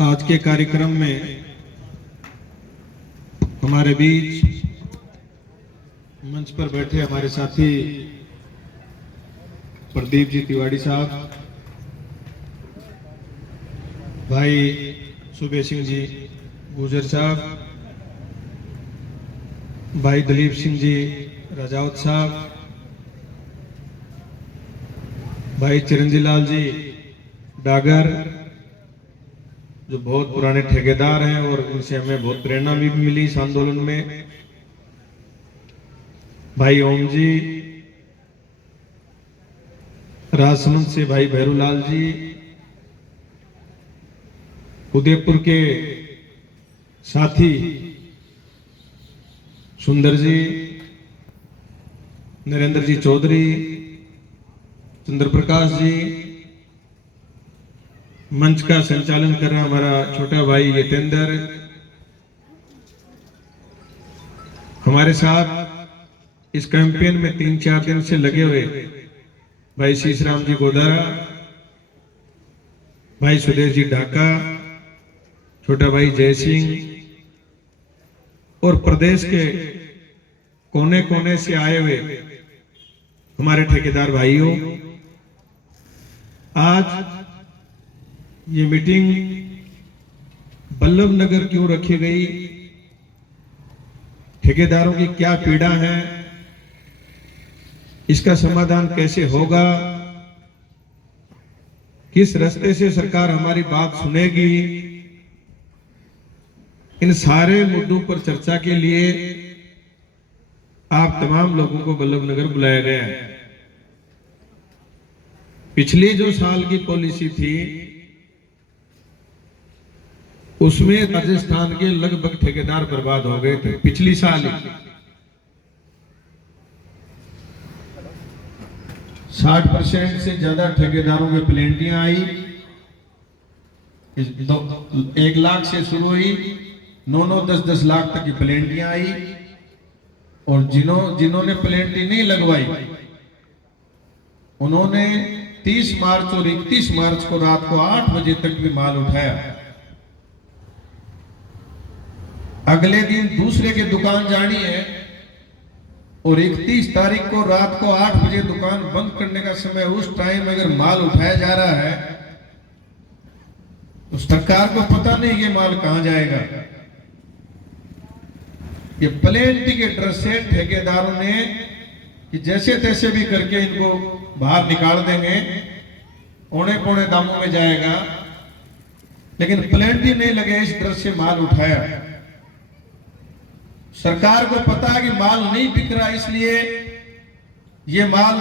आज के कार्यक्रम में हमारे बीच मंच पर बैठे हमारे साथी प्रदीप जी तिवारी साहब, भाई सुबे सिंह जी गुजर साहब, भाई दलीप सिंह जी राजावत साहब, भाई चिरंजी लाल जी डागर, जो बहुत पुराने ठेकेदार हैं और इनसे हमें बहुत प्रेरणा भी मिली इस आंदोलन में, भाई ओम जी, राजसमंद से भाई भैरूलाल जी, उदयपुर के साथी सुंदर जी, नरेंद्र जी चौधरी, चंद्र प्रकाश जी, मंच का संचालन कर रहा हमारा छोटा भाई यतेंद्र, हमारे साथ इस कैंपेन में 3-4 दिन से लगे हुए भाई शीशराम जी गोदारा, भाई सुदेश जी ढाका, छोटा भाई जय सिंह और प्रदेश के कोने कोने से आए हुए हमारे ठेकेदार भाइयों, आज ये मीटिंग बल्लभ नगर क्यों रखी गई, ठेकेदारों की क्या पीड़ा है, इसका समाधान कैसे होगा, किस रास्ते से सरकार हमारी बात सुनेगी, इन सारे मुद्दों पर चर्चा के लिए आप तमाम लोगों को बल्लभ नगर बुलाया गया है। पिछली जो साल की पॉलिसी थी उसमें राजस्थान के लगभग ठेकेदार बर्बाद हो गए थे। पिछली साल 60% से ज्यादा ठेकेदारों में प्लेंटियां आई। 1 लाख से शुरू हुई, 9-9, 10-10 लाख तक की प्लेंटियां आई और जिन्होंने प्लेंटी नहीं लगवाई उन्होंने 30 मार्च और 31 मार्च को रात को 8 बजे तक भी माल उठाया। अगले दिन दूसरे के दुकान जानी है और 31 तारीख को रात को 8 बजे दुकान बंद करने का समय, उस टाइम अगर माल उठाया जा रहा है तो सरकार को पता नहीं ये माल कहां जाएगा। ये प्लेंटी के डर से ठेकेदारों ने कि जैसे तैसे भी करके इनको बाहर निकाल देंगे, औने पौने दामों में जाएगा, लेकिन प्लेंटी नहीं लगे इस डर से माल उठाया। सरकार को पता है कि माल नहीं बिक रहा, इसलिए ये माल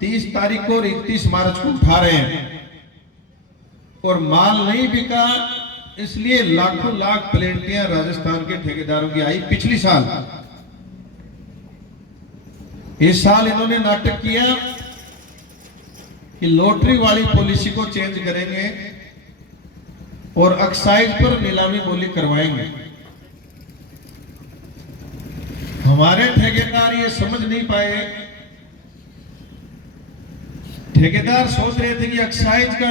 30 तारीख को और 31 मार्च को उठा रहे हैं और माल नहीं बिका इसलिए लाखों लाख प्लेंटियां राजस्थान के ठेकेदारों की आई पिछली साल। इस साल इन्होंने नाटक किया कि लॉटरी वाली पॉलिसी को चेंज करेंगे और एक्साइज पर नीलामी बोली करवाएंगे। हमारे ठेकेदार ये समझ नहीं पाए। ठेकेदार सोच रहे थे कि एक्साइज का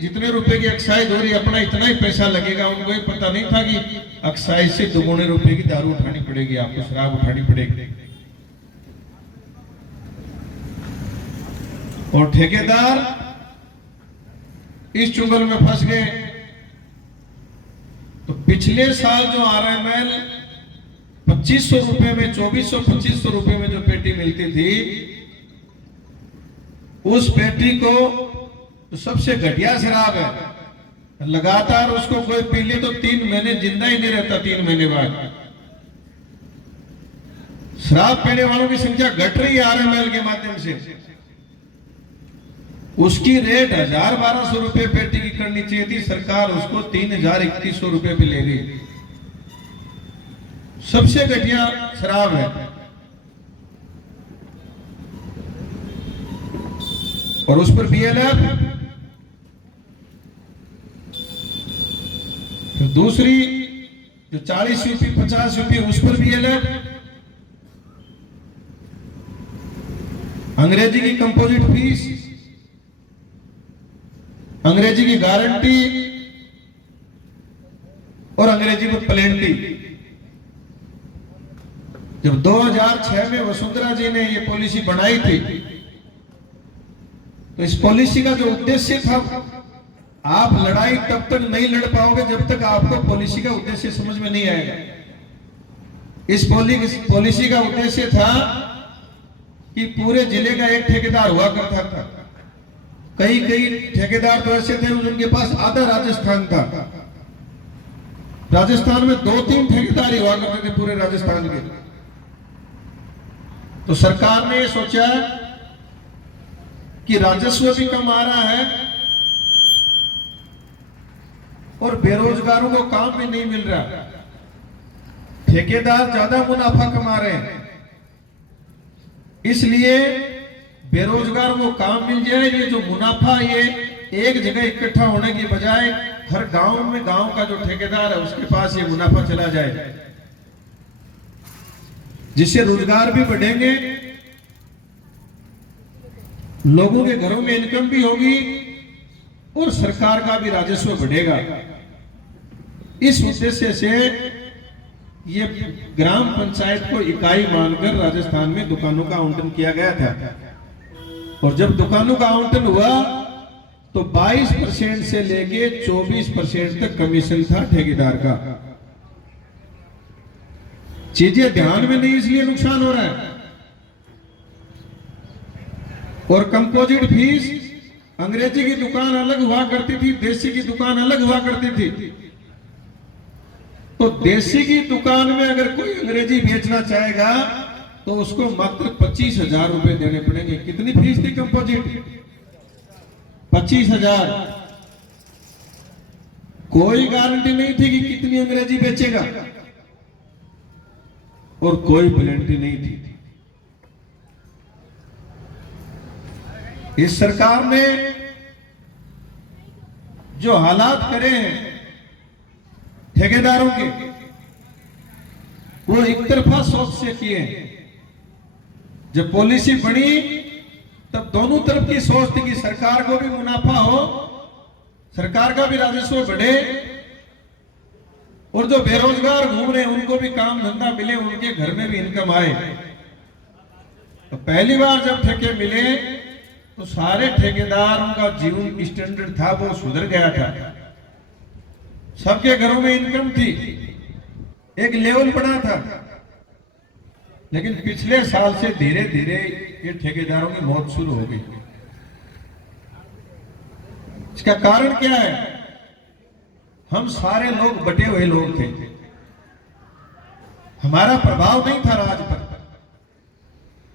जितने रुपए की एक्साइज हो रही है अपना इतना ही पैसा लगेगा। उनको ये पता नहीं था कि एक्साइज से 2 गुने रुपए की दारू उठानी पड़ेगी, आपको शराब उठानी पड़ेगी। और ठेकेदार इस चुंगल में फंस गए। तो पिछले साल जो RML 2500 रुपए में, 2400-2500 रुपए में जो पेटी मिलती थी, उस पेटी को तो सबसे घटिया शराब है, लगातार उसको कोई पी ले तो 3 महीने जिंदा ही नहीं रहता। 3 महीने बाद शराब पीने वालों की संख्या घट रही है RML के माध्यम से। उसकी रेट 1000-1200 रुपए पेटी की करनी चाहिए थी, सरकार उसको 3000-3100 रुपए पे ले गई। सबसे घटिया शराब है। और उस पर BLF, तो दूसरी जो 40 यूपी 50 यूपी उस पर BLF, अंग्रेजी की कंपोजिट फीस, अंग्रेजी की गारंटी, और अंग्रेजी में प्लेंटी। जब 2006 में वसुंधरा जी ने ये पॉलिसी बनाई थी, तो इस पॉलिसी का जो उद्देश्य था, आप लड़ाई तब तक नहीं लड़ पाओगे जब तक आपको पॉलिसी का उद्देश्य समझ में नहीं आएगा। इस पॉलिसी का उद्देश्य था कि पूरे जिले का एक ठेकेदार हुआ करता था। कई ठेकेदार तो ऐसे थे उनके पास आधा राजस्थान था। राजस्थान में 2-3 ठेकेदार ही हुआ करते थे पूरे राजस्थान के। तो सरकार ने सोचा कि राजस्व भी कम आ रहा है और बेरोजगारों को काम भी नहीं मिल रहा, ठेकेदार ज्यादा मुनाफा कमा रहे हैं, इसलिए बेरोजगार को काम मिल जाए। ये जो मुनाफा ये एक जगह इकट्ठा होने की बजाय हर गांव में गांव का जो ठेकेदार है उसके पास ये मुनाफा चला जाए, जिससे रोजगार भी बढ़ेंगे, लोगों के घरों में इनकम भी होगी और सरकार का भी राजस्व बढ़ेगा। इस उद्देश्य से ये ग्राम पंचायत को इकाई मानकर राजस्थान में दुकानों का आवंटन किया गया था। और जब दुकानों का आवंटन हुआ तो 22% से लेके 24% तक कमीशन था ठेकेदार का। चीजें ध्यान में नहीं, इसलिए नुकसान हो रहा है। और कंपोजिट फीस, अंग्रेजी की दुकान अलग हुआ करती थी, देसी की दुकान अलग हुआ करती थी। तो देसी की दुकान में अगर कोई अंग्रेजी बेचना चाहेगा तो उसको मात्र 25,000 रुपए देने पड़ेंगे। कितनी फीस थी कंपोजिट? 25,000। कोई गारंटी नहीं थी कि कितनी अंग्रेजी बेचेगा और कोई गारंटी नहीं थी। इस सरकार ने जो हालात करे हैं ठेकेदारों के, वो एक तरफा सोच से किए। जब पॉलिसी बनी तब दोनों तरफ की सोच थी कि सरकार को भी मुनाफा हो, सरकार का भी राजस्व बढ़े और जो बेरोजगार घूम रहे हैं उनको भी काम धंधा मिले, उनके घर में भी इनकम आए। तो पहली बार जब ठेके मिले तो सारे ठेकेदारों का जीवन स्टैंडर्ड था वो सुधर गया था, सबके घरों में इनकम थी, एक लेवल बना था। लेकिन पिछले साल से धीरे धीरे ये ठेकेदारों की मौत शुरू हो गई। इसका कारण क्या है? हम सारे लोग बटे हुए लोग थे, हमारा प्रभाव नहीं था राज पर,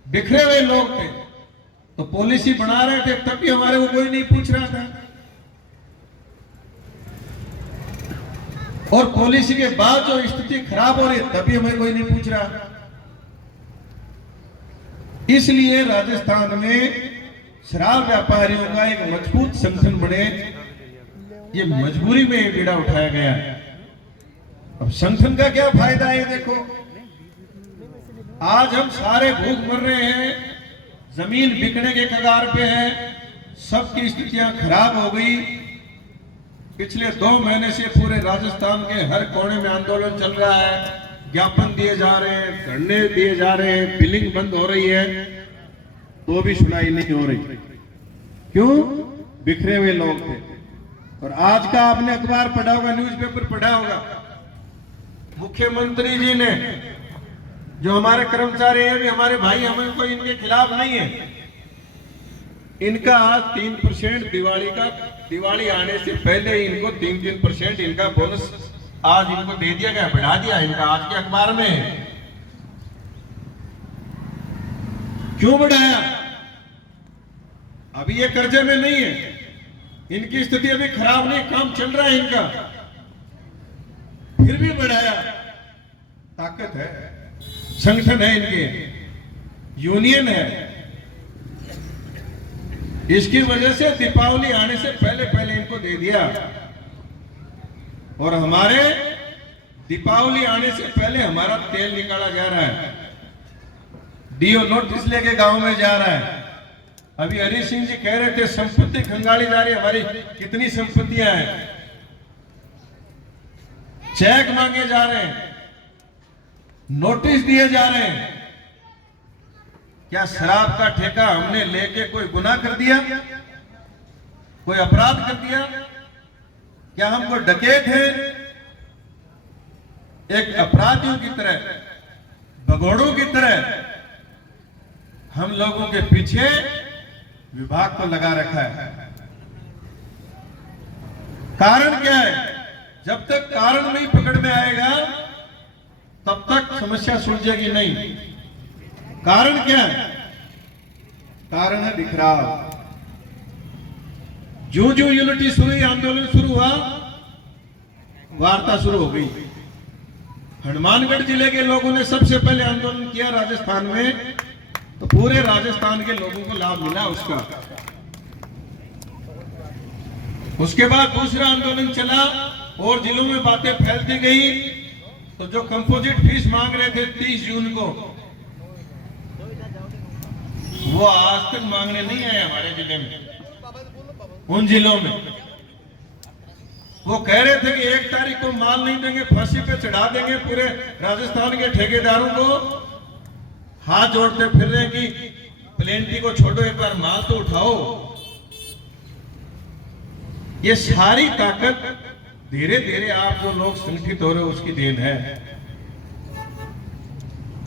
बिखरे हुए लोग थे। तो पॉलिसी बना रहे थे तब भी हमारे को कोई नहीं पूछ रहा था, और पॉलिसी के बाद जो स्थिति खराब हो रही है तभी हमें कोई नहीं पूछ रहा। इसलिए राजस्थान में शराब व्यापारियों का एक मजबूत संगठन बने, ये मजबूरी में बीड़ा उठाया गया है। अब संगठन का क्या फायदा है? देखो, आज हम सारे भूख मर रहे हैं, जमीन बिकने के कगार पे है, सबकी स्थितियां खराब हो गई। पिछले 2 महीने से पूरे राजस्थान के हर कोने में आंदोलन चल रहा है, ज्ञापन दिए जा रहे हैं, धरने दिए जा रहे हैं, बिलिंग बंद हो रही है, तो भी सुनाई नहीं हो रही। क्यों? बिखरे हुए लोग थे। और आज का आपने अखबार पढ़ा होगा, न्यूज़पेपर पढ़ा होगा, मुख्यमंत्री जी ने, जो हमारे कर्मचारी हैं भी हमारे भाई, हमें कोई इनके खिलाफ नहीं है, इनका 3% दिवाली आने से पहले ही इनको 3% इनका बोनस आज इनको दे दिया गया, बढ़ा दिया इनका, आज के अखबार में। क्यों बढ़ाया? अभी ये कर्जे में नहीं है, इनकी स्थिति अभी खराब नहीं, काम चल रहा है इनका, फिर भी बढ़ाया। ताकत है, संगठन है इनके, यूनियन है। इसकी वजह से दीपावली आने से पहले इनको दे दिया। और हमारे दीपावली आने से पहले हमारा तेल निकाला जा रहा है, डीओ नोटिस लेके गांव में जा रहा है। अभी हरी सिंह जी कह रहे थे संपत्ति खंगाली जा रही है, हमारी कितनी संपत्तियां हैं। चेक मांगे जा रहे हैं, नोटिस दिए जा रहे हैं। क्या शराब का ठेका हमने लेके कोई गुनाह कर दिया, कोई अपराध कर दिया? क्या हम कोई डकैत हैं? एक अपराधियों की तरह, भगोड़ों की तरह हम लोगों के पीछे विभाग को लगा रखा है। कारण क्या है? जब तक कारण नहीं पकड़ में आएगा तब तक समस्या सुलझेगी नहीं। कारण क्या है? कारण है बिखराव। जो जो यूनिटी शुरू हुई, आंदोलन शुरू हुआ, वार्ता शुरू हो गई। हनुमानगढ़ जिले के लोगों ने सबसे पहले आंदोलन किया राजस्थान में, तो पूरे राजस्थान के लोगों को लाभ मिला उसका। उसके बाद दूसरा आंदोलन चला और जिलों में बातें फैलती गई। तो जो कंपोजिट फीस मांग रहे थे 30 जून को, वो आज तक मांगने नहीं आए हमारे जिले में। उन जिलों में वो कह रहे थे कि 1 तारीख को माल नहीं देंगे, फांसी पे चढ़ा देंगे पूरे राजस्थान के ठेकेदारों को। हाथ जोड़ते फिर रहे कि प्लेंटी को छोड़ो, एक बार माल तो उठाओ। ये सारी ताकत धीरे धीरे आप जो लोग संगठित हो रहे हो उसकी देन है।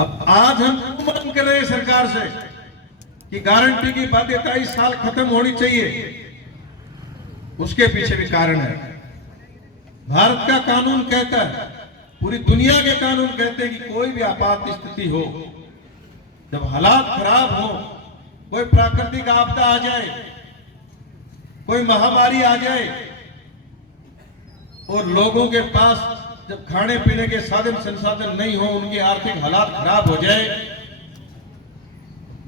अब आज हम मांग कर रहे हैं सरकार से कि गारंटी की बाध्यता इस साल खत्म होनी चाहिए। उसके पीछे भी कारण है। भारत का कानून कहता है, पूरी दुनिया के कानून कहते हैं कि कोई भी आपात स्थिति हो, जब हालात खराब हो, कोई प्राकृतिक आपदा आ जाए, कोई महामारी आ जाए और लोगों के पास जब खाने पीने के साधन संसाधन नहीं हो, उनके आर्थिक हालात खराब हो जाए,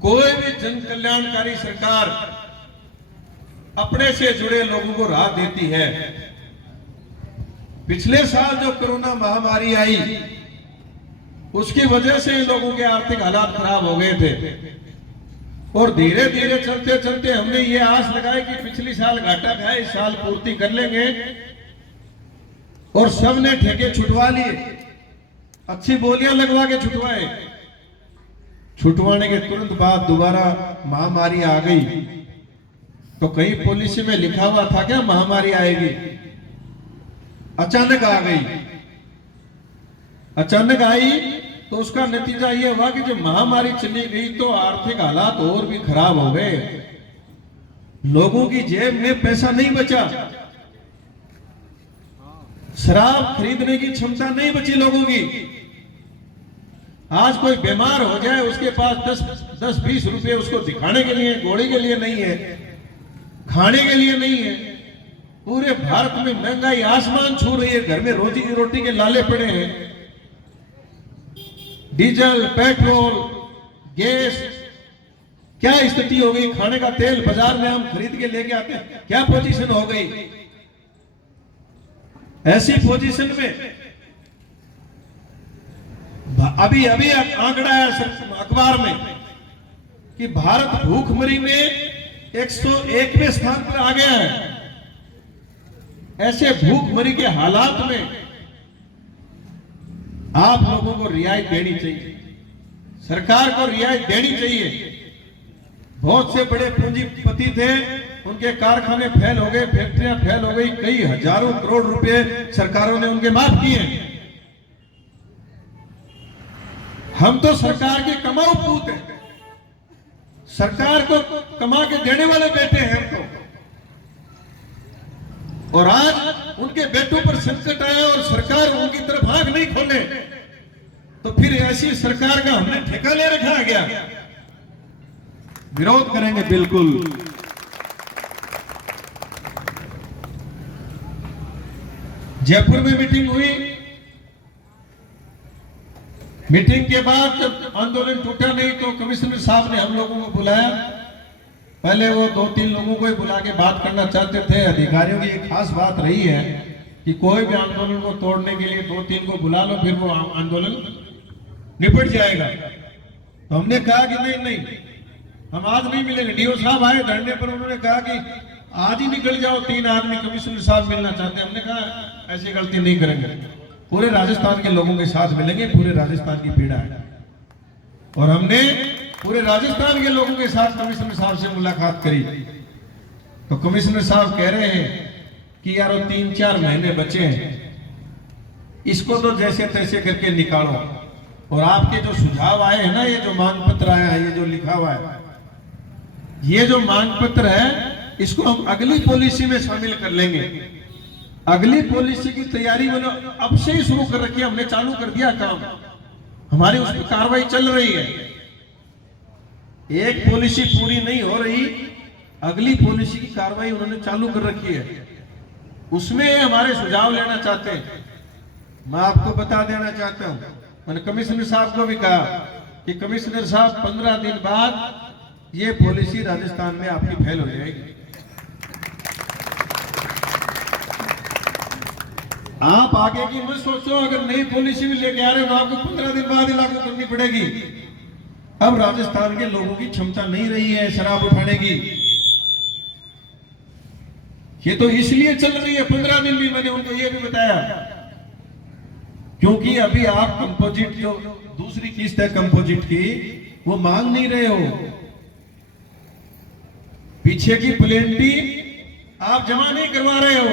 कोई भी जन कल्याणकारी सरकार अपने से जुड़े लोगों को राहत देती है। पिछले साल जो कोरोना महामारी आई, उसकी वजह से इन लोगों के आर्थिक हालात खराब हो गए थे और धीरे धीरे चलते चलते हमने ये आस लगाई कि पिछली साल घाटा था, इस साल पूर्ति कर लेंगे और सबने ठेके छुटवा लिए, अच्छी बोलियां लगवा के छुटवाए। छुटवाने के तुरंत बाद दोबारा महामारी आ गई। तो कई पॉलिसी में लिखा हुआ था क्या महामारी आएगी? अचानक आ गई। अचानक आई तो उसका नतीजा यह हुआ कि जब महामारी चली गई तो आर्थिक हालात और भी खराब हो गए। लोगों की जेब में पैसा नहीं बचा, शराब खरीदने की क्षमता नहीं बची लोगों की। आज कोई बीमार हो जाए, उसके पास 10-20 रुपए उसको दिखाने के लिए, गोली के लिए नहीं है, खाने के लिए नहीं है। पूरे भारत में महंगाई आसमान छू रही है, घर में रोजी रोटी के लाले पड़े हैं। डीजल, पेट्रोल, गैस, क्या स्थिति हो गई। खाने का तेल बाजार में हम खरीद के लेके आते हैं, क्या पोजीशन हो गई। ऐसी पोजीशन में अभी अभी आंकड़ा है अखबार में कि भारत भूखमरी में 101वें स्थान पर आ गया है। ऐसे भूखमरी के हालात में आप लोगों को रियायत देनी चाहिए, सरकार को रियायत देनी चाहिए। बहुत से बड़े पूंजीपति थे, उनके कारखाने फेल हो गए, फैक्ट्रियां फेल हो गई, कई हजारों करोड़ रुपए सरकारों ने उनके माफ किए। हम तो सरकार के कमाऊ पूत हैं, सरकार को कमा के देने वाले बेटे हैं हम तो। और आज उनके बेटों पर संकट आया और सरकार उनकी तरफ आंख नहीं खोले तो फिर ऐसी सरकार का हमने ठेका ले रखा है क्या? विरोध करेंगे बिल्कुल। जयपुर में मीटिंग हुई। मीटिंग के बाद जब आंदोलन टूटा नहीं तो कमिश्नर साहब ने हम लोगों को बुलाया। पहले वो 2-3 लोगों को ही बुला के बात करना चाहते थे। अधिकारियों की एक खास बात रही है कि कोई भी आंदोलन को तोड़ने के लिए 2-3 को बुला लो, फिर वो आंदोलन निपट जाएगा। तो हमने कहा कि नहीं नहीं, हम आज नहीं मिलेंगे। डीओ साहब आए धरने पर, उन्होंने कहा कि आज ही निकल जाओ, 3 आदमी कमिश्नर साहब मिलना चाहते हैं। हमने कहा ऐसी गलती नहीं करेंगे। पूरे राजस्थान के लोगों के साथ मिलेंगे, पूरे राजस्थान की पीड़ा है। और हमने पूरे राजस्थान के लोगों के साथ कमिश्नर साहब से मुलाकात करी, तो कमिश्नर साहब कह रहे हैं कि यार 3-4 महीने बचे हैं, इसको तो जैसे तैसे करके निकालो। और आपके जो सुझाव आए हैं ना, ये जो मांग पत्र आया है, ये जो लिखा हुआ है, ये जो मांग पत्र है, इसको हम अगली पॉलिसी में शामिल कर लेंगे। अगली पॉलिसी की तैयारी मैंने अब से ही शुरू कर रखी है, हमने चालू कर दिया काम, हमारी उस पर कार्रवाई चल रही है। एक पॉलिसी पूरी नहीं हो रही, अगली पॉलिसी की कार्रवाई उन्होंने चालू कर रखी है, उसमें हमारे सुझाव लेना चाहते हैं। मैं आपको बता देना चाहता हूं, मैंने कमिश्नर साहब को भी कहा कि कमिश्नर साहब 15 दिन बाद ये पॉलिसी राजस्थान में आपकी फेल हो जाएगी। आप आगे की मत सोचो, अगर नई पॉलिसी भी लेके आ रहे हो तो आपको 15 दिन बाद ही लागू करनी पड़ेगी। अब राजस्थान के लोगों की क्षमता नहीं रही है शराब उठाने की, ये तो इसलिए चल रही है 15 दिन भी। मैंने उनको ये भी बताया, क्योंकि अभी आप कंपोजिट जो दूसरी किस्त है कंपोजिट की, वो मांग नहीं रहे हो। पीछे की प्लेंटी आप जमा नहीं करवा रहे हो।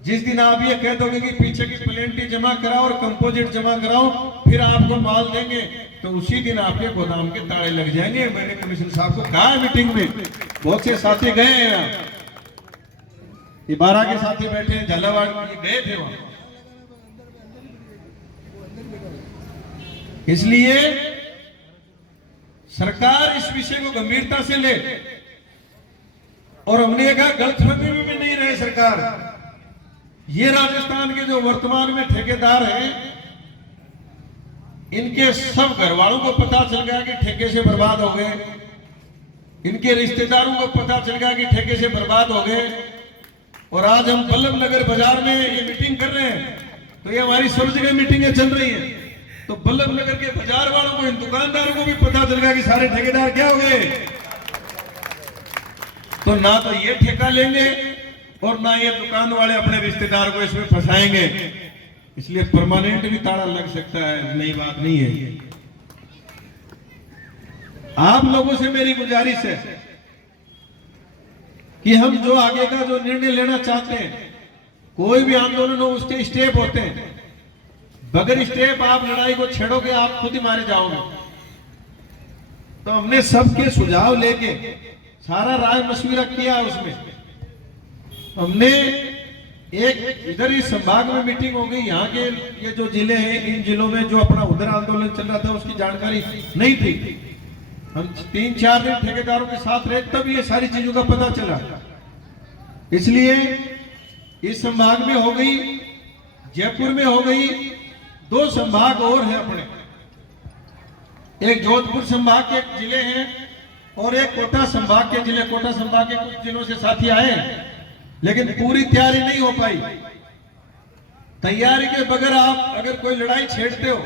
जिस दिन आप ये कह दोगे कि पीछे की प्लेंटी जमा कराओ और कंपोजिट जमा कराओ, फिर आपको माल देंगे, तो उसी दिन आपके गोदाम के ताले लग जाएंगे। मैंने कमिश्नर साहब को कहा है मीटिंग में, बहुत से साथी गए हैं, ये 12 के साथी बैठे हैं, झालावाड़ गए थे वहां। इसलिए सरकार इस विषय को गंभीरता से ले, और हमने कहा गलतफहमी में भी नहीं रहे सरकार। ये राजस्थान के जो वर्तमान में ठेकेदार हैं, इनके सब घर वालों को पता चल गया कि ठेके से बर्बाद हो गए, इनके रिश्तेदारों को पता चल गया कि ठेके से बर्बाद हो गए। और आज हम बल्लभ नगर बाजार में ये मीटिंग कर रहे हैं, तो ये हमारी सब जगह मीटिंगें चल रही हैं, तो बल्लभ नगर के बाजार वालों को, इन दुकानदारों को भी पता चल गया कि सारे ठेकेदार क्या हो गए। तो ना तो ये ठेका लेंगे और ना ये दुकान वाले अपने रिश्तेदार को इसमें फंसाएंगे। इसलिए परमानेंट भी ताला लग सकता है, नई बात नहीं है ये। आप लोगों से मेरी गुजारिश है कि हम जो आगे का जो निर्णय लेना चाहते हैं, कोई भी आंदोलन हो उसके स्टेप होते हैं। बगैर स्टेप आप लड़ाई को छेड़ोगे, आप खुद ही मारे जाओगे। तो हमने सबके सुझाव लेके सारा राय मशविरा किया। उसमें हमने एक इधर ही संभाग में मीटिंग हो गई, यहाँ के ये जो जिले हैं, इन जिलों में जो अपना उधर आंदोलन चल रहा था उसकी जानकारी नहीं थी। हम 3-4 दिन ठेकेदारों के साथ रहे, तब ये सारी चीजों का पता चला। इसलिए इस संभाग में हो गई, जयपुर में हो गई, 2 संभाग और हैं अपने, एक जोधपुर संभाग के जिले हैं और एक कोटा संभाग के जिले। कोटा संभाग के कुछ जिलों से साथी आए, लेकिन पूरी तैयारी नहीं हो पाई। तैयारी के बगैर आप अगर कोई लड़ाई छेड़ते हो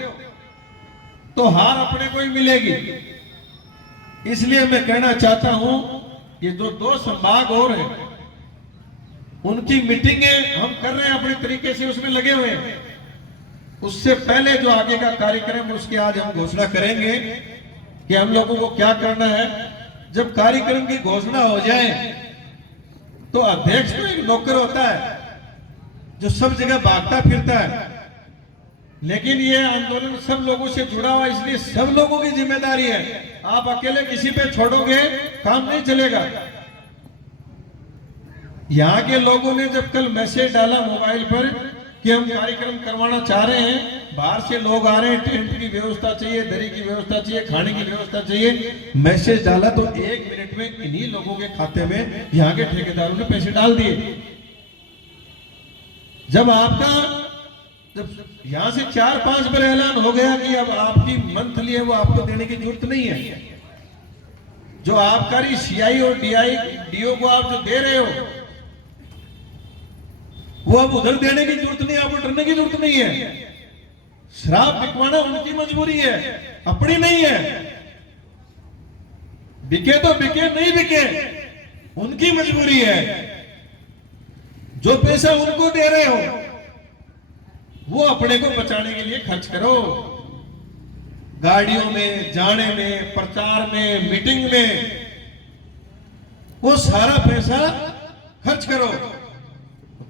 तो हार अपने को ही मिलेगी। इसलिए मैं कहना चाहता हूं, ये जो 2 संभाग और हैं, उनकी मीटिंगें हम कर रहे हैं अपने तरीके से, उसमें लगे हुए हैं। उससे पहले जो आगे का कार्यक्रम, उसकी आज हम घोषणा करेंगे कि हम लोगों को क्या करना है। जब कार्यक्रम की घोषणा हो जाए तो अध्यक्ष तो एक नौकर होता है जो सब जगह भागता फिरता है, लेकिन ये आंदोलन सब लोगों से जुड़ा हुआ, इसलिए सब लोगों की जिम्मेदारी है। आप अकेले किसी पे छोड़ोगे काम नहीं चलेगा। यहाँ के लोगों ने जब कल मैसेज डाला मोबाइल पर कि हम कार्यक्रम करवाना चाह रहे हैं, बाहर से लोग आ रहे हैं, टेंट की व्यवस्था चाहिए, दरी की व्यवस्था चाहिए, खाने की व्यवस्था चाहिए, मैसेज डाला तो 1 मिनट में इन्हीं लोगों के खाते में यहाँ के ठेकेदारों ने पैसे डाल दिए। जब यहां से 4-5 बार ऐलान हो गया कि अब आपकी मंथली है वो आपको देने की जरूरत नहीं है, जो आबकारी सीआई और डीओ को आप जो दे रहे हो वो अब उधर देने की जरूरत नहीं, आपको डरने की जरूरत नहीं है। शराब बिकवाना उनकी मजबूरी है, अपनी नहीं है। बिके तो बिके, नहीं बिके उनकी मजबूरी है। जो पैसा उनको दे रहे हो वो अपने को बचाने के लिए खर्च करो। गाड़ियों में जाने में, प्रचार में, मीटिंग में, वो सारा पैसा खर्च करो।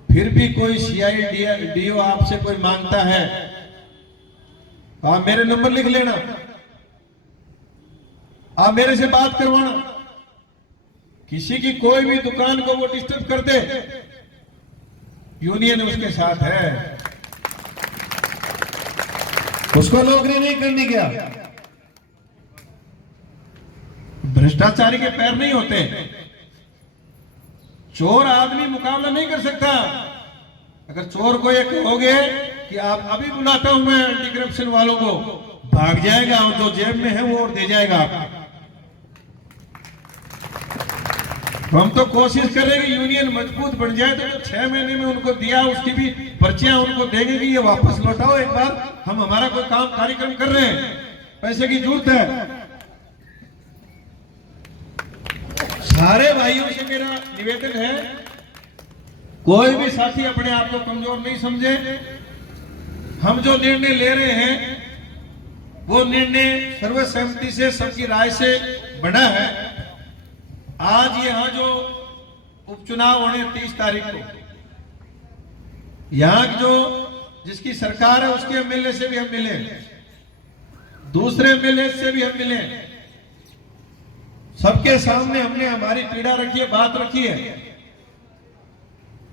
फिर भी कोई CIDO आपसे कोई मांगता है, आप मेरे नंबर लिख लेना, आप मेरे से बात करवाना। किसी की कोई भी दुकान को वो डिस्टर्ब कर दे, यूनियन उसके साथ है, उसको नौकरी नहीं करनी। क्या भ्रष्टाचारी के पैर नहीं होते? चोर आदमी मुकाबला नहीं कर सकता। अगर चोर को ये कहोगे कि आप अभी बुलाता हूं मैं एंटी करप्शन वालों को, भाग जाएगा और जो जेब में है वो और दे जाएगा। तो हम तो कोशिश करें कि यूनियन मजबूत बन जाए, तो 6 महीने में उनको दिया उसकी भी पर्चियां उनको देंगे कि ये वापस लौटाओ एक बार, हम हमारा कोई काम कार्यक्रम कर रहे हैं, पैसे की जरूरत है। सारे भाइयों से मेरा निवेदन है, कोई भी साथी अपने आप को कमजोर नहीं समझे। हम जो निर्णय ले रहे हैं वो निर्णय सर्वसम्मति से, सबकी राय से बना है। आज यहां जो उपचुनाव होने 30 तारीख को, यहां जो जिसकी सरकार है उसके MLA से भी हम मिले, दूसरे MLA से भी हम मिले, सबके सामने हमने हमारी पीड़ा रखी है, बात रखी है।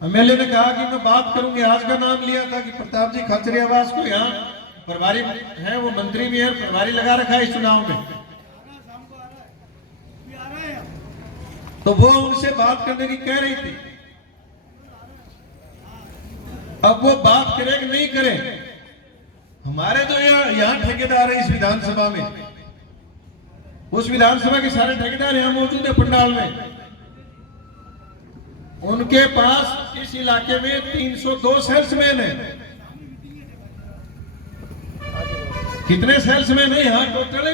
MLA ने कहा कि मैं बात करूंगी, आज का नाम लिया था कि प्रताप जी खाचरियावास को यहाँ प्रभारी है, वो मंत्री भी है, प्रभारी लगा रखा है इस चुनाव में, तो वो उनसे बात करने की कह रही थी। अब वो बात करे कि नहीं करे, हमारे जो यहाँ ठेकेदार है इस विधानसभा में, उस विधानसभा के सारे ठेकेदार यहां मौजूद है पंडाल में, उनके पास इस इलाके में 302 सेल्समैन है। कितने सेल्समैन है यहां टोटल?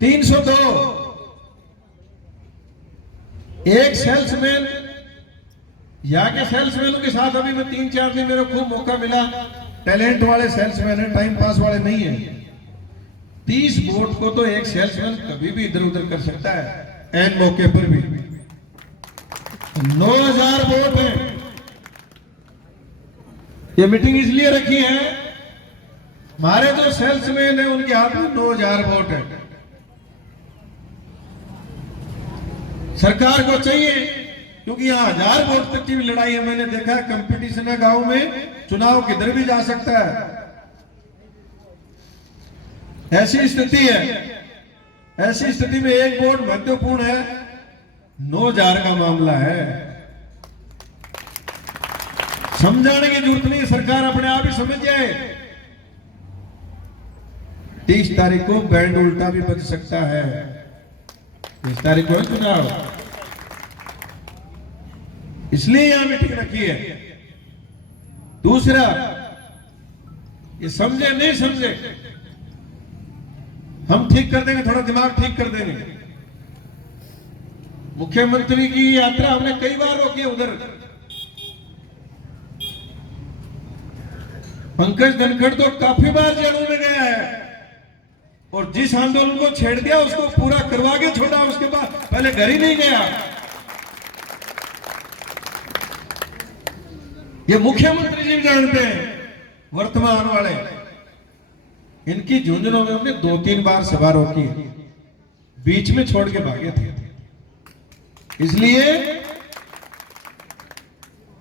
302। एक सेल्समैन, यहाँ के सेल्समैनों के साथ अभी मैं 3-4 दिन मेरे खूब मौका मिला, टैलेंट वाले सेल्समैन है, टाइम पास वाले नहीं है। 30 वोट को तो एक सेल्समैन कभी भी इधर उधर कर सकता है, एन मौके पर भी। 9000 वोट है। ये मीटिंग इसलिए रखी है, हमारे जो सेल्समैन है उनके हाथ में 9000 वोट है। सरकार को चाहिए, क्योंकि यहाँ 1000 वोट तक की भी लड़ाई है, मैंने देखा कंपटीशन है गांव में, चुनाव किधर भी जा सकता है, ऐसी स्थिति है। ऐसी स्थिति में एक वोट महत्वपूर्ण है, 9000 का मामला है। समझाने की जरूरत नहीं, सरकार अपने आप ही समझ जाए। 30 तारीख को बैंड उल्टा भी बच सकता है। 30 तारीख को चुनाव, इसलिए यहां मीटिंग रखी है। दूसरा, ये समझे नहीं समझे, हम ठीक कर देंगे, थोड़ा दिमाग ठीक कर देंगे। मुख्यमंत्री की यात्रा हमने कई बार रोकी उधर। पंकज धनखड़ तो काफी बार जेलों में गया है, और जिस आंदोलन को छेड़ दिया उसको पूरा करवा के छोड़ा, उसके बाद पहले घर ही नहीं गया। ये मुख्यमंत्री जी भी जानते हैं, वर्तमान वाले। इनकी झुंझुनों में हमने 2-3 बार सभा रोकी, बीच में छोड़ के भागे थे। इसलिए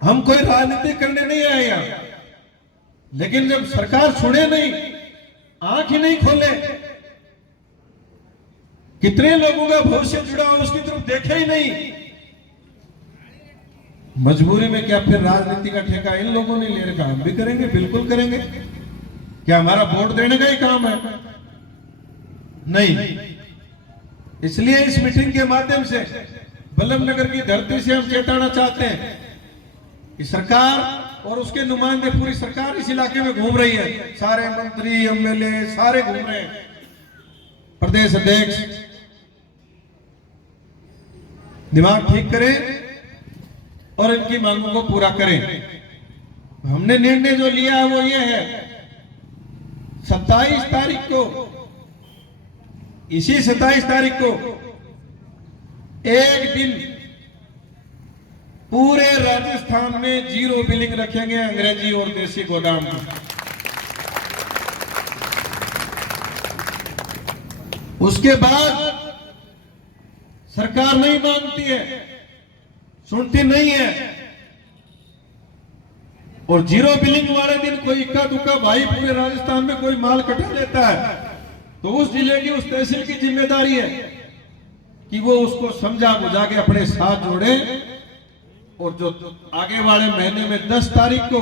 हम कोई राजनीति करने नहीं आए यहां, लेकिन जब सरकार सुने नहीं, आंख ही नहीं खोले, कितने लोगों का भविष्य जुड़ा हो उसकी तरफ देखे ही नहीं, मजबूरी में क्या फिर राजनीति का ठेका इन लोगों ने ले रखा? हम भी करेंगे, बिल्कुल करेंगे। क्या हमारा वोट देने का ही काम है? नहीं। इसलिए इस मीटिंग के माध्यम से बल्लभनगर की धरती से हम चेताना चाहते हैं कि सरकार और उसके नुमाइंदे, पूरी सरकार इस इलाके में घूम रही है, सारे मंत्री MLA सारे घूम रहे हैं, प्रदेश अध्यक्ष, दिमाग ठीक करें और इनकी मांगों को पूरा करें। हमने निर्णय जो लिया है वो ये है, 27 तारीख को, इसी 27 तारीख को एक दिन पूरे राजस्थान में जीरो बिलिंग रखेंगे अंग्रेजी और देसी गोदाम में। उसके बाद सरकार नहीं मानती है, सुनती नहीं है, और जीरो बिलिंग वाले दिन कोई इक्का दुक्का भाई पूरे राजस्थान में कोई माल कटा लेता है तो उस जिले की, उस तहसील की जिम्मेदारी है कि वो उसको समझा बुझा के अपने साथ जोड़े, और जो आगे वाले महीने में 10 तारीख को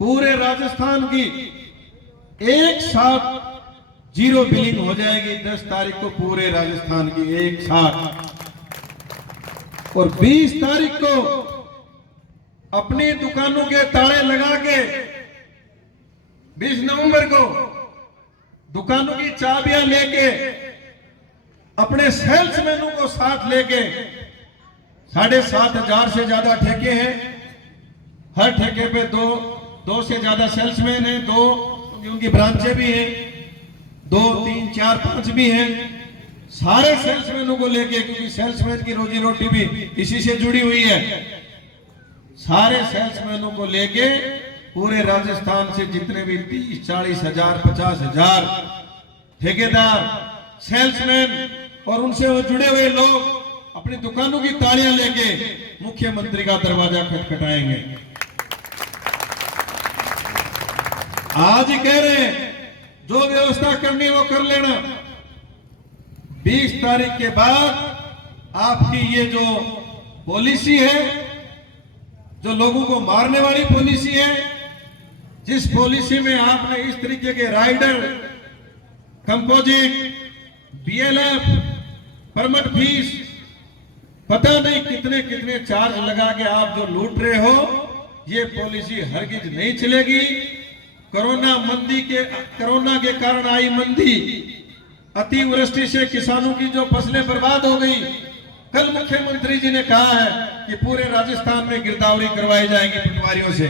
पूरे राजस्थान की एक साथ जीरो बिलिंग हो जाएगी। 10 तारीख को पूरे राजस्थान की एक साथ, और 20 तारीख को अपनी दुकानों के ताले लगा के 20 नवंबर को दुकानों की चाबियां लेके अपने सेल्समैनों को साथ लेके 7,500 से ज्यादा ठेके हैं, हर ठेके पे दो से ज्यादा सेल्समैन हैं, दो उनकी ब्रांचें भी हैं, 2, 3, 4, 5 भी हैं, सारे सेल्समैनों को लेके, क्योंकि सेल्समैन की रोजी रोटी भी इसी से जुड़ी हुई है, सारे सेल्समैनों को लेके पूरे राजस्थान से जितने भी 30, 40 हजार, 50 हजार ठेकेदार, सेल्समैन और उनसे वो जुड़े हुए लोग अपनी दुकानों की तालियां लेके मुख्यमंत्री का दरवाजा खटखटाएंगे। आज ही कह रहे हैं जो व्यवस्था करनी वो कर लेना। 20 तारीख के बाद आपकी ये जो पॉलिसी है, जो लोगों को मारने वाली पॉलिसी है, जिस पॉलिसी में आपने इस तरीके के rider, composite, BLF, permit fees, पता नहीं कितने कितने चार्ज लगा के आप जो लूट रहे हो, ये पॉलिसी हरगिज नहीं चलेगी। कोरोना के कारण आई मंदी, अतिवृष्टि से किसानों की जो फसलें बर्बाद हो गई, कल मुख्यमंत्री जी ने कहा है कि पूरे राजस्थान में गिरदावरी करवाई जाएगी पटवारियों से।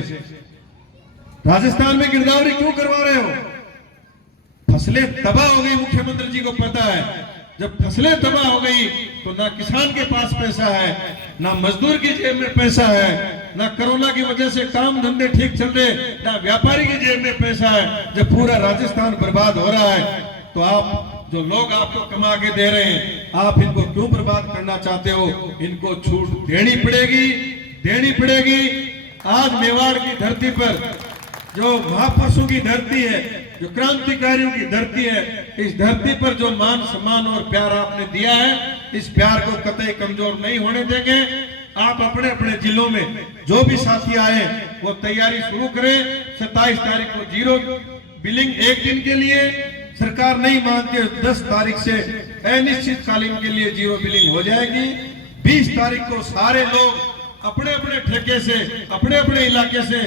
राजस्थान में गिरदावरी क्यों करवा रहे हो? फसलें तबाह हो गई, मुख्यमंत्री जी को पता है। जब फसलें तबाह हो गई तो ना किसान के पास पैसा है, ना मजदूर की जेब में पैसा है, ना कोरोना की वजह से काम धंधे ठीक चल रहे, ना व्यापारी की जेब में पैसा है। जब पूरा राजस्थान बर्बाद हो रहा है तो आप, जो लोग आपको कमा के दे रहे हैं, आप इनको क्यों बर्बाद करना चाहते हो? इनको छूट देनी पड़ेगी। आज मेवाड़ की धरती पर, जो महापुरुषों की धरती है, जो क्रांतिकारियों की धरती है, इस धरती पर जो मान सम्मान और प्यार आपने दिया है, इस प्यार को कतई कमजोर नहीं होने देंगे। आप अपने अपने जिलों में जो भी साथी आए वो तैयारी शुरू करें। 27 तारीख को जीरो बिलिंग एक दिन के लिए, सरकार नहीं मानती 10 तारीख से अनिश्चितकालीन के लिए जीरो बिलिंग हो जाएगी। 20 तारीख को सारे लोग अपने अपने ठेके से, अपने अपने इलाके से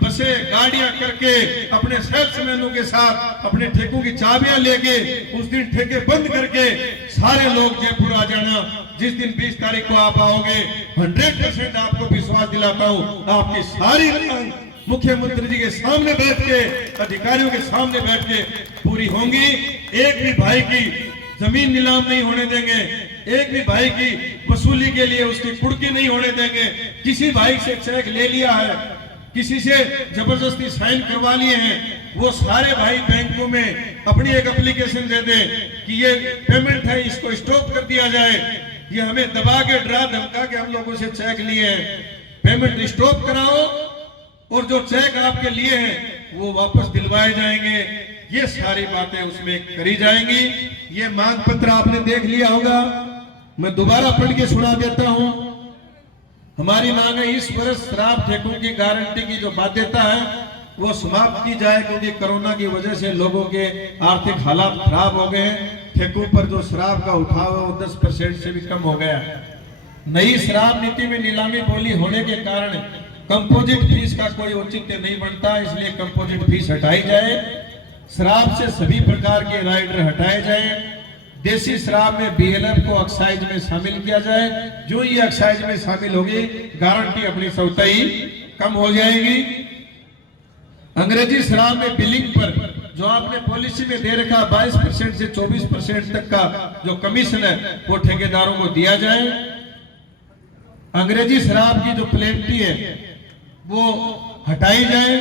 बसें, गाड़ियां करके अपने सेल्समैनों के साथ अपने ठेकों की चाबियां लेके उस दिन ठेके बंद करके सारे लोग जयपुर आ जाना। जिस दिन 20 तारीख को आप आओगे, 100% आपको विश्वास दिलाता हूं, आपकी सारी मांग मुख्यमंत्री जी के सामने बैठ के, अधिकारियों के सामने बैठ के पूरी होंगी। एक भी भाई की जमीन नीलाम नहीं होने देंगे, एक भी भाई की वसूली के लिए उसकी कुर्की नहीं होने देंगे। किसी भाई से चेक ले लिया है, किसी से जबरदस्ती साइन करवा लिए हैं, वो सारे भाई बैंकों में अपनी एक एप्लीकेशन दे दें कि ये पेमेंट है, इसको स्टॉप कर दिया जाए। ये हमें दबा के, डरा धमका के हम लोगों से चेक लिए हैं, पेमेंट स्टॉप कराओ और जो चेक आपके लिए हैं वो वापस दिलवाए जाएंगे। ये सारी बातें उसमें करी जाएंगी। ये मांग पत्र आपने देख लिया होगा, मैं दोबारा पढ़ के सुना देता हूं। हमारी मांग है, इस वर्ष शराब ठेकों की गारंटी की जो बाध्यता है वो समाप्त की जाए, क्योंकि कोरोना की वजह से लोगों के आर्थिक हालात खराब हो गए हैं। ठेकों पर जो शराब का उठाव है वो 10% से भी कम हो गया है। नई शराब नीति में नीलामी बोली होने के कारण कंपोजिट फीस का कोई औचित्य नहीं बनता, इसलिए कंपोजिट फीस हटाई जाए। शराब से सभी प्रकार के राइडर हटाए जाए। देसी शराब में बीएलएफ को एक्साइज में शामिल किया जाए। जो ये एक्साइज में शामिल होगी, गारंटी अपनी सौताई कम हो जाएगी। अंग्रेजी शराब में बिलिंग पर जो आपने पॉलिसी में दे रखा 22% से 24% तक का जो कमीशन है वो ठेकेदारों को दिया जाए। अंग्रेजी शराब की जो प्लेंटी है वो हटाई जाए।